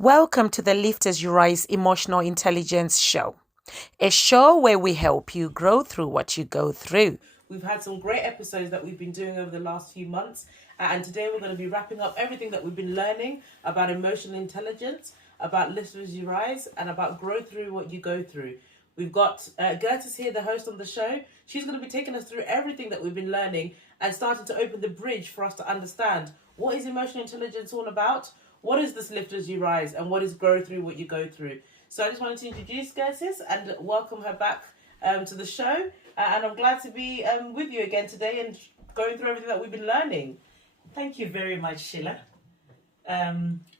Welcome to the Lift as You Rise Emotional Intelligence Show, a show where we help you grow through what you go through. We've had some great episodes that we've been doing over the last few months, and today we're going to be wrapping up everything that we've been learning about emotional intelligence, about Lift as You Rise, and about grow through what you go through. We've got Gertis here, the host on the show. She's going to be taking us through everything that we've been learning and starting to open the bridge for us to understand what is emotional intelligence all about, what is this Lift as You Rise, and what is grow through what you go through. So I just wanted to introduce Gertis and welcome her back to the show. And I'm glad to be with you again today and going through everything that we've been learning. Thank you very much, Sheila.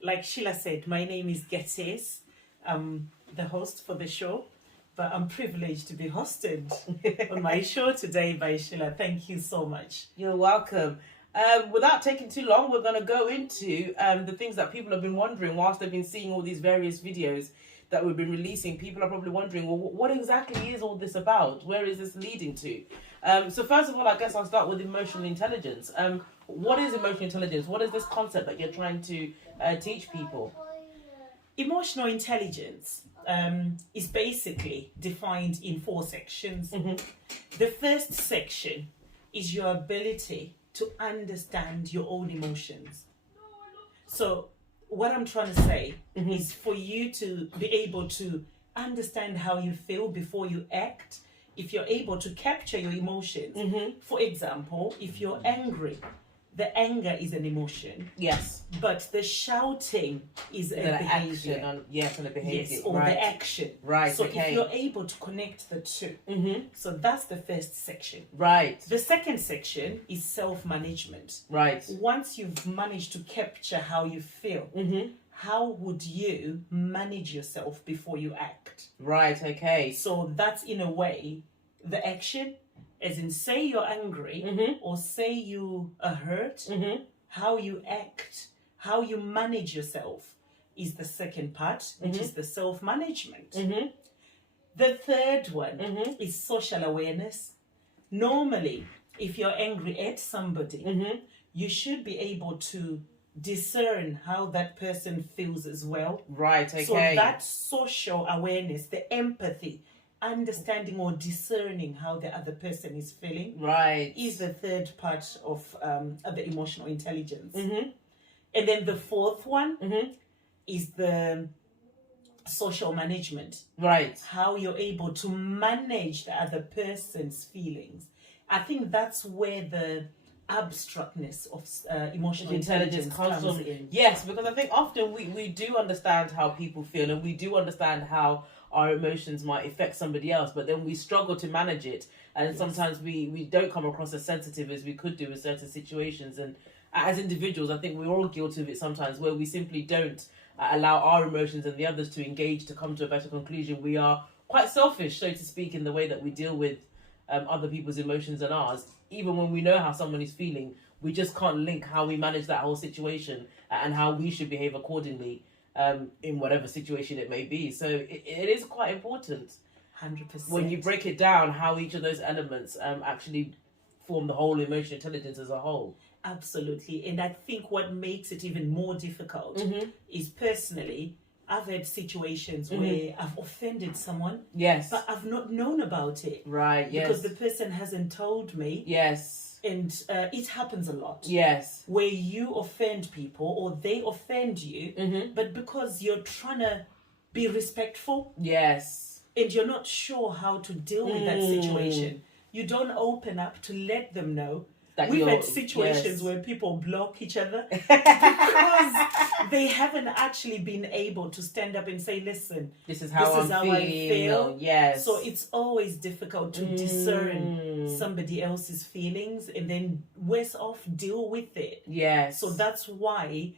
Like Sheila said, my name is Gertis. I'm the host for the show, but I'm privileged to be hosted on my show today by Sheila. Thank you so much. You're welcome. Without taking too long, we're going to go into the things that people have been wondering whilst they've been seeing all these various videos that we've been releasing. People are probably wondering, well, what exactly is all this about? Where is this leading to? So first of all, I guess I'll start with emotional intelligence. What is emotional intelligence? What is this concept that you're trying to teach people? Emotional intelligence is basically defined in 4 sections. Mm-hmm. The first section is your ability to understand your own emotions. So what I'm trying to say is for you to be able to understand how you feel before you act. If you're able to capture your emotions, for example, if you're angry, the anger is an emotion. Yes. But the shouting is a behavior. And a behavior. Yes, or the action. Right, So okay. if you're able to connect the two, so that's the first section. Right. The second section is self-management. Right. Once you've managed to capture how you feel, how would you manage yourself before you act? Right, okay. So that's in a way the action, as in say you're angry or say you are hurt, how you act, how you manage yourself is the second part, which is the self-management. The third one is social awareness. Normally, if you're angry at somebody, you should be able to discern how that person feels as well. Right, okay. So that social awareness, the empathy, understanding or discerning how the other person is feeling, right, is the third part of the emotional intelligence. And then the fourth one is the social management. Right. How you're able to manage the other person's feelings. I think that's where the abstractness of emotional intelligence comes in. Yes, because I think often we do understand how people feel and we do understand how our emotions might affect somebody else, but then we struggle to manage it, and sometimes we don't come across as sensitive as we could do in certain situations. And as individuals, I think we're all guilty of it sometimes, where we simply don't allow our emotions and the others to engage to come to a better conclusion. We are quite selfish, so to speak, in the way that we deal with other people's emotions and ours. Even when we know how someone is feeling, we just can't link how we manage that whole situation and how we should behave accordingly in whatever situation it may be. So it is quite important 100%. when you break it down how each of those elements actually form the whole emotional intelligence as a whole. Absolutely. And I think what makes it even more difficult is personally, I've had situations where I've offended someone. Yes. But I've not known about it. Right, yes. Because the person hasn't told me. Yes. And it happens a lot. Yes. Where you offend people or they offend you, but because you're trying to be respectful. Yes. And you're not sure how to deal with that situation, you don't open up to let them know. We've had situations where people block each other because they haven't actually been able to stand up and say, listen, this is how I feel. Yes. So it's always difficult to discern somebody else's feelings and then worse off deal with it. Yes. So that's why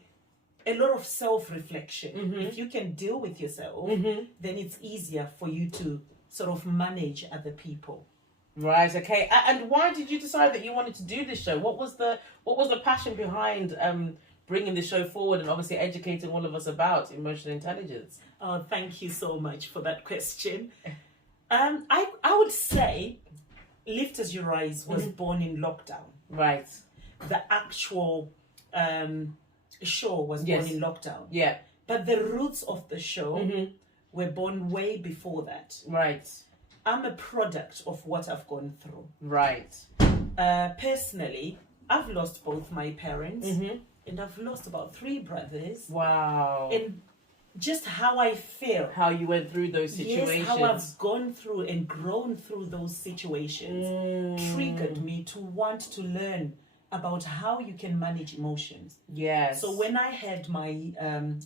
a lot of self-reflection, if you can deal with yourself, then it's easier for you to sort of manage other people. Right, okay. And why did you decide that you wanted to do this show? What was the passion behind bringing the show forward and obviously educating all of us about emotional intelligence? Oh, thank you so much for that question. I would say Lift as You Rise was born in lockdown. Right. The actual show was born in lockdown. Yeah. But the roots of the show were born way before that. Right. I'm a product of what I've gone through. Right. Personally, I've lost both my parents, and I've lost about 3 brothers. Wow. And just how I feel, how you went through those situations. Yes, how I've gone through and grown through those situations triggered me to want to learn about how you can manage emotions. Yes. So when I had my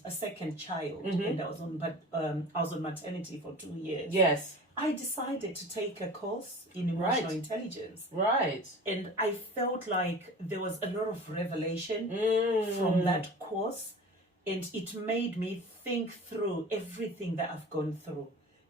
a second child, and I was on maternity for 2 years. Yes. I decided to take a course in emotional intelligence. Right. And I felt like there was a lot of revelation from that course. And it made me think through everything that I've gone through.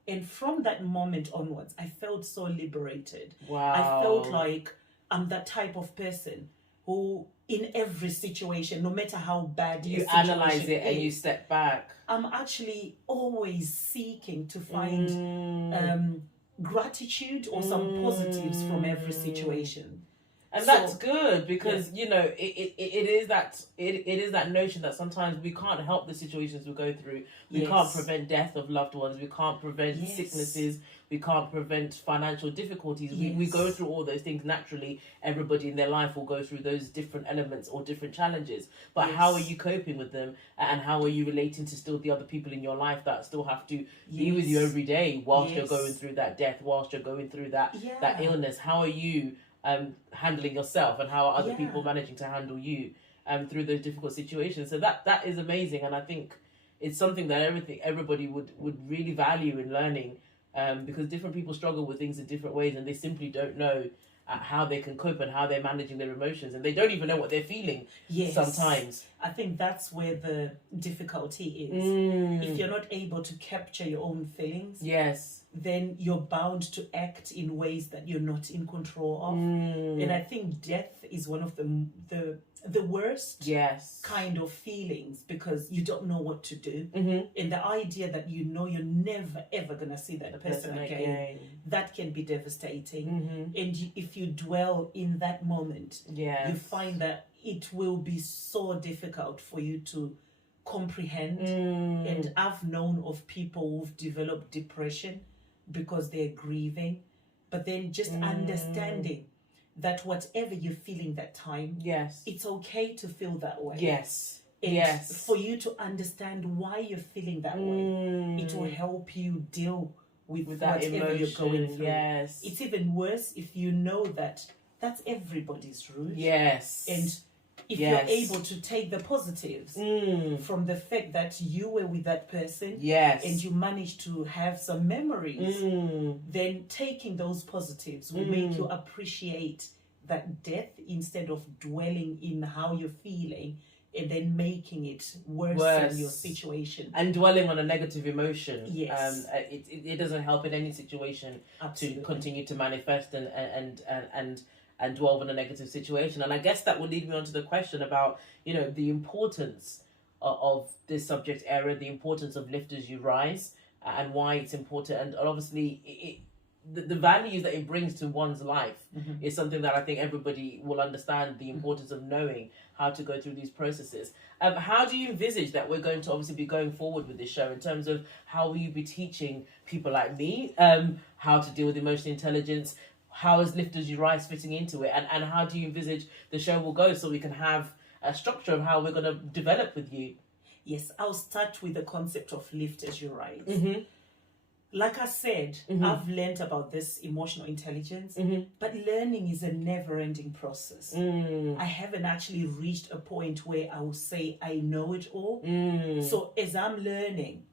And from that moment onwards, I felt so liberated. Wow. I felt like I'm that type of person who, in every situation, no matter how bad you analyze it and you step back. I'm actually always seeking to find gratitude or some positives from every situation. And that's good because you know it is that notion that sometimes we can't help the situations we go through. We can't prevent death of loved ones. We can't prevent sicknesses. We can't prevent financial difficulties. We go through all those things naturally. Everybody in their life will go through those different elements or different challenges. But how are you coping with them, and how are you relating to still the other people in your life that still have to be with you every day whilst you're going through that death, whilst you're going through that illness? How are you handling yourself, and how are other people managing to handle you through those difficult situations? So that is amazing, and I think it's something that everybody would really value in learning, because different people struggle with things in different ways, and they simply don't know how they can cope and how they're managing their emotions, and they don't even know what they're feeling sometimes. I think that's where the difficulty is. If you're not able to capture your own feelings, then you're bound to act in ways that you're not in control of. And I think death is one of the worst kind of feelings, because you don't know what to do. And the idea that you know you're never ever gonna see that person again, that can be devastating. And if you dwell in that moment, you find that it will be so difficult for you to comprehend. And I've known of people who've developed depression because they're grieving, but then just understanding that whatever you're feeling that time, it's okay to feel that way. And for you to understand why you're feeling that way, it will help you deal with whatever emotion you're going through. It's even worse if you know that that's everybody's route. And if you're able to take the positives from the fact that you were with that person and you managed to have some memories, then taking those positives will make you appreciate that death instead of dwelling in how you're feeling and then making it worse than your situation. And dwelling on a negative emotion. It doesn't help in any situation to continue to manifest and dwell on a negative situation. And I guess that would lead me on to the question about, the importance of this subject area, the importance of Lift As You Rise, and why it's important. And obviously, the value that it brings to one's life is something that I think everybody will understand, the importance of knowing how to go through these processes. How do you envisage that we're going to obviously be going forward with this show, in terms of how will you be teaching people like me how to deal with emotional intelligence? How is Lift As You Rise fitting into it? And how do you envisage the show will go, so we can have a structure of how we're going to develop with you? Yes, I'll start with the concept of Lift As You Rise. Like I said, I've learned about this emotional intelligence, but learning is a never-ending process. I haven't actually reached a point where I will say I know it all. So as I'm learning,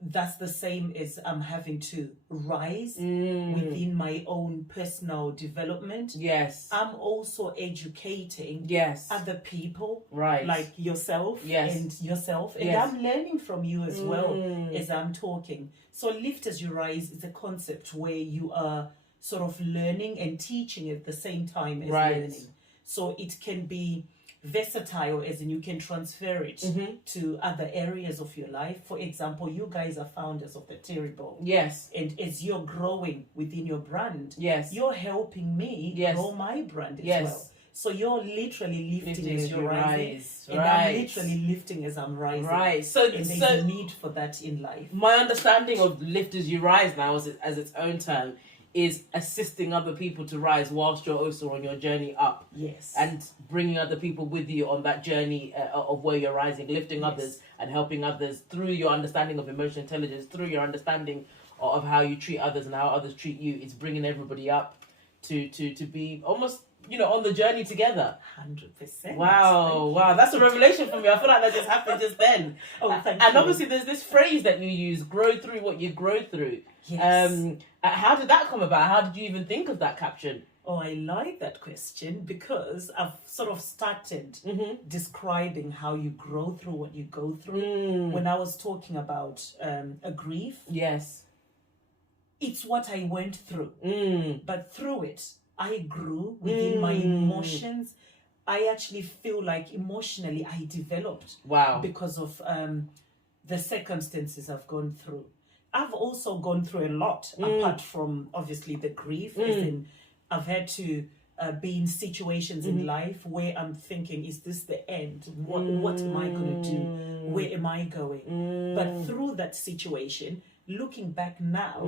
that's the same as I'm having to rise within my own personal development. I'm also educating other people, like yourself and yourself. And I'm learning from you as well as I'm talking. So Lift As You Rise is a concept where you are sort of learning and teaching at the same time as learning. So it can be versatile, as in you can transfer it to other areas of your life. For example, you guys are founders of the Terrible. And as you're growing within your brand, you're helping me grow my brand as well. So you're literally lifting as you're rising, rise. and I'm literally lifting as I'm rising. Right. So and there's a need for that in life. My understanding of lift as you rise now, as its own term, is assisting other people to rise whilst you're also on your journey up. Yes. And bringing other people with you on that journey of where you're rising, lifting others and helping others through your understanding of emotional intelligence, through your understanding of how you treat others and how others treat you. It's bringing everybody up to be almost, on the journey together. 100%. Wow, that's a revelation for me. I feel like that just happened just then. Oh, thank and you. Obviously there's this phrase that you use, grow through what you grow through. Yes. How did that come about? How did you even think of that caption? Oh, I like that question because I've sort of started describing how you grow through what you go through. When I was talking about a grief. Yes. It's what I went through. But through it, I grew within my emotions. I actually feel like emotionally I developed. Wow. Because of the circumstances I've gone through. I've also gone through a lot, apart from obviously the grief. As in, I've had to be in situations in life where I'm thinking, is this the end? What am I going to do? Where am I going? But through that situation, looking back now,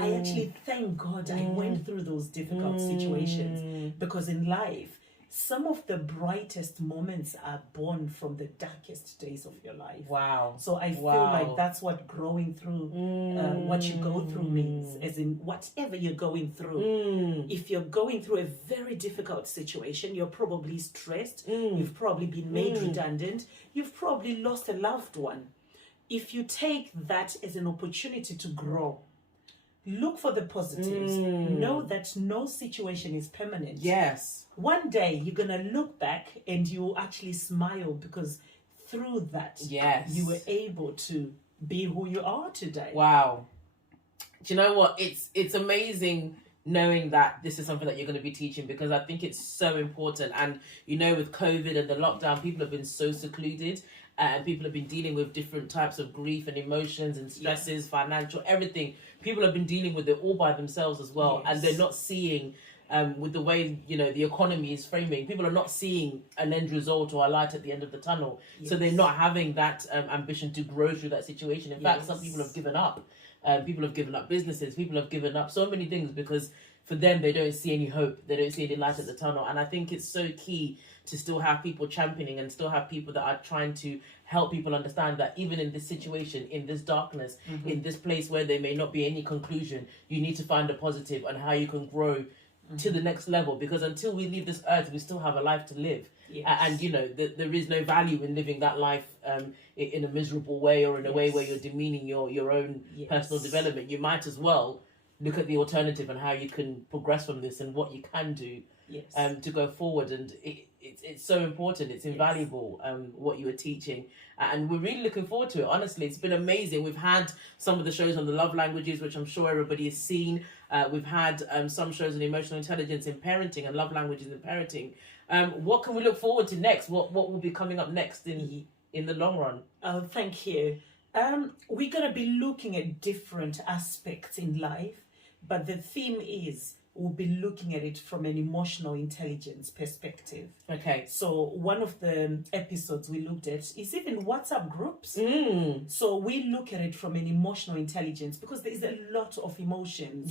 I actually thank God I went through those difficult situations, because in life, some of the brightest moments are born from the darkest days of your life. Wow. So I feel like that's what growing through what you go through means, as in whatever you're going through. If you're going through a very difficult situation, you're probably stressed, you've probably been made redundant, you've probably lost a loved one. If you take that as an opportunity to grow, look for the positives. Know that no situation is permanent. Yes. One day you're going to look back and you actually smile, because through that, you were able to be who you are today. Wow. Do you know what? It's amazing knowing that this is something that you're going to be teaching, because I think it's so important. And, with COVID and the lockdown, people have been so secluded. And people have been dealing with different types of grief and emotions and stresses, financial, everything. People have been dealing with it all by themselves as well. And they're not seeing, with the way, the economy is framing, people are not seeing an end result or a light at the end of the tunnel. So they're not having that ambition to grow through that situation. In fact, some people have given up. People have given up businesses. People have given up so many things, because for them, they don't see any hope. They don't see any light at the tunnel. And I think it's so key to still have people championing and still have people that are trying to help people understand that even in this situation, in this darkness, in this place where there may not be any conclusion, you need to find a positive on how you can grow to the next level. Because until we leave this earth, we still have a life to live. And, there is no value in living that life in a miserable way, or in a way where you're demeaning your own personal development. You might as well look at the alternative and how you can progress from this and what you can do to go forward. And it's so important. It's invaluable, what you were teaching. And we're really looking forward to it. Honestly, it's been amazing. We've had some of the shows on the love languages, which I'm sure everybody has seen. We've had some shows on emotional intelligence in parenting and love languages in parenting. What can we look forward to next? What will be coming up next in the long run? Oh, thank you. We're going to be looking at different aspects in life, but the theme is we'll be looking at it from an emotional intelligence perspective. Okay. So one of the episodes we looked at is even WhatsApp groups. So we look at it from an emotional intelligence, because there is a lot of emotions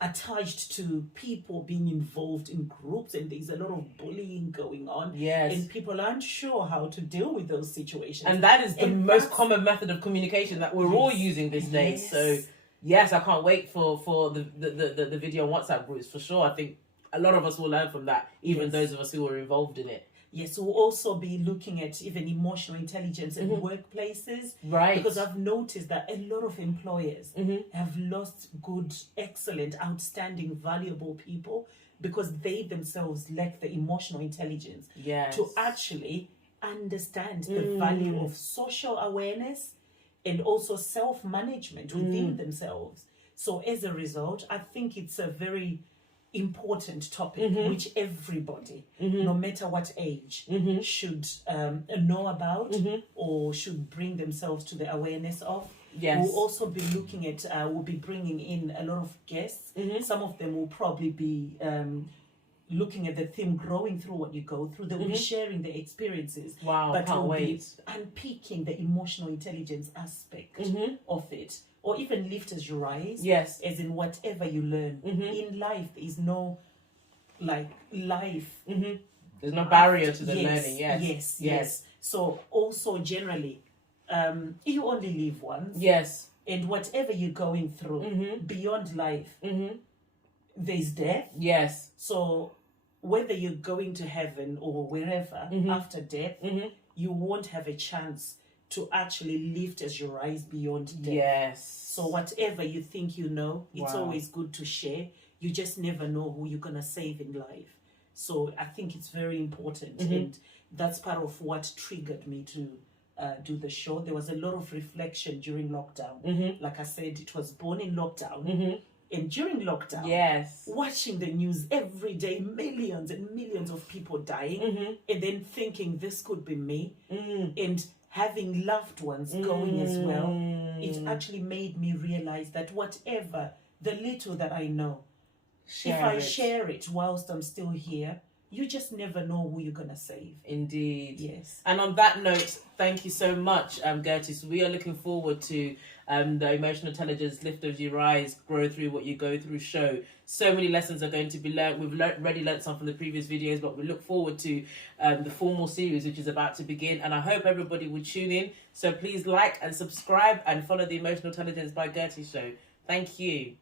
attached to people being involved in groups, and there's a lot of bullying going on. And people aren't sure how to deal with those situations. And that is the most common method of communication that we're all using these days. So yes, I can't wait for the video on WhatsApp groups, for sure. I think a lot of us will learn from that, even those of us who are involved in it. Yes, we'll also be looking at even emotional intelligence in workplaces. Right. Because I've noticed that a lot of employers have lost good, excellent, outstanding, valuable people, because they themselves lack the emotional intelligence to actually understand the value of social awareness and also self-management within themselves. So as a result, I think it's a very important topic which everybody, no matter what age, should know about or should bring themselves to the awareness of. We'll also be looking at, we'll be bringing in a lot of guests. Some of them will probably be looking at the theme, growing through what you go through. They'll be sharing their experiences. Wow, but can't we'll wait. be unpicking the emotional intelligence aspect of it. Or even lift as you rise. Yes. As in whatever you learn. In life, there is no, like, life. There's no barrier to the learning. Yes. So also generally, you only live once. Yes. And whatever you're going through, beyond life, there's death. Yes. So whether you're going to heaven or wherever after death, you won't have a chance to actually lift as you rise beyond death. Yes. So whatever you think you know, it's always good to share. You just never know who you're going to save in life. So I think it's very important. And that's part of what triggered me to do the show. There was a lot of reflection during lockdown. Like I said, it was born in lockdown. And during lockdown, watching the news every day, millions and millions of people dying, and then thinking this could be me, and having loved ones going as well, it actually made me realize that whatever, the little that I know, if I share it whilst I'm still here, you just never know who you're going to save. Indeed. Yes. And on that note, thank you so much, Gertie. So we are looking forward to the Emotional Intelligence Lift as You Rise, Grow Through What You Go Through show. So many lessons are going to be learned. We've already learned some from the previous videos, but we look forward to the formal series, which is about to begin. And I hope everybody will tune in. So please like and subscribe and follow the Emotional Intelligence by Gertie show. Thank you.